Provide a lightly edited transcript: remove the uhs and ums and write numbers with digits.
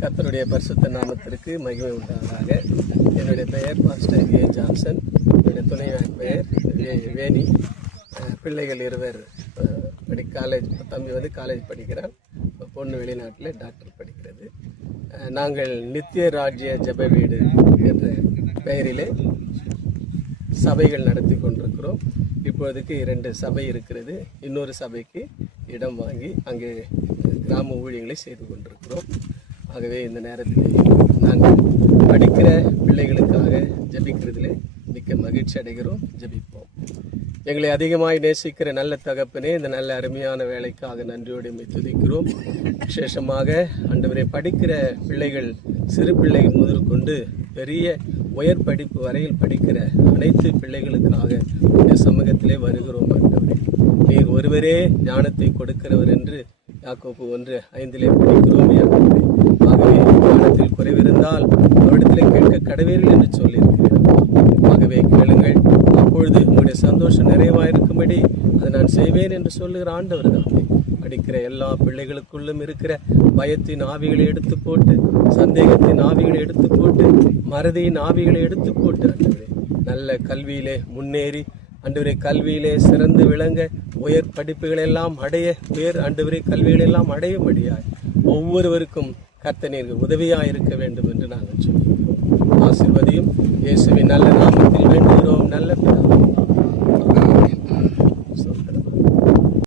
கர்த்தருடைய பரிசுத்த நாமத்திற்கு மகிமை உண்டாவதாக. என்னுடைய பெயர் பாஸ்டர் ஏ ஜான்சன். என்னுடைய துணைவியார் பெயர் வேணி. பிள்ளைகள் இருவர் காலேஜ். தம்பி காலேஜ் படிக்கிறான், பொண்ணு வெளிநாட்டில் டாக்டர் படிக்கிறது. நாங்கள் நித்திய ராஜ்ய ஜெப வீடு என்ற பெயரிலே சபைகள் நடத்தி கொண்டிருக்கிறோம். இப்பொழுதுக்கு 2 சபை இருக்கிறது. இன்னொரு சபைக்கு இடம் வாங்கி அங்கே கிராம ஊழியங்களை செய்து கொண்டிருக்கிறோம். ஆகவே இந்த நேரத்தில் நாங்கள் படிக்கிற பிள்ளைகளுக்காக ஜெபிக்கிறதுலே மிக்க மகிழ்ச்சி அடைகிறோம். ஜெபிப்போம். எங்களை அதிகமாய் நேசிக்கிற நல்ல தகப்பனே, இந்த நல்ல அருமையான வேலைக்காக நன்றியோடு துதிக்கிறோம். விசேஷமாக ஆண்டவரே, படிக்கிற பிள்ளைகள், சிறு பிள்ளைகள் முதற்கொண்டு பெரிய உயர் படிப்பு வரையில் படிக்கிற அனைத்து பிள்ளைகளுக்காக இந்த சமூகத்திலே வருகிறோம். ஆண்டவரே, நீர் ஒருவரே ஞானத்தை கொடுக்கிறவர் என்று யாக்கோபு 1:5 படிக்கிறோம். ஆகவே ஞானத்தில் குறைவிருந்தால் அவரிடத்திலே கேட்க கடவீர்கள் என்று சொல்லியிருக்கிறேன். ஆகவே கேளுங்கள், அப்பொழுது உங்களுடைய சந்தோஷம் நிறைவாயிருக்கும்படி அதை நான் செய்வேன் என்று சொல்லுகிற ஆண்டவர் தாமே. படிக்கிற எல்லா பிள்ளைகளுக்குள்ளும் இருக்கிற பயத்தின் ஆவிகளை எடுத்து போட்டு, சந்தேகத்தின் ஆவிகளை எடுத்து போட்டு, மறதியின் ஆவிகளை எடுத்து போட்டு, ஆண்டவரே நல்ல கல்வியிலே முன்னேறி, ஆண்டவரே கல்வியிலே சிறந்து விளங்க, உயர் படிப்புகளெல்லாம் அடைய, ஆண்டவரே கல்விகளெல்லாம் அடையும்படியாய் ஒவ்வொருவருக்கும் கர்த்தர் உதவியாக இருக்க வேண்டும் என்று நாங்கள் சொல்லுகிறோம். ஆசீர்வதியும். இயேசுவின் நல்ல நாமத்தில் வேண்டுகிறோம் நல்ல பிதாவே.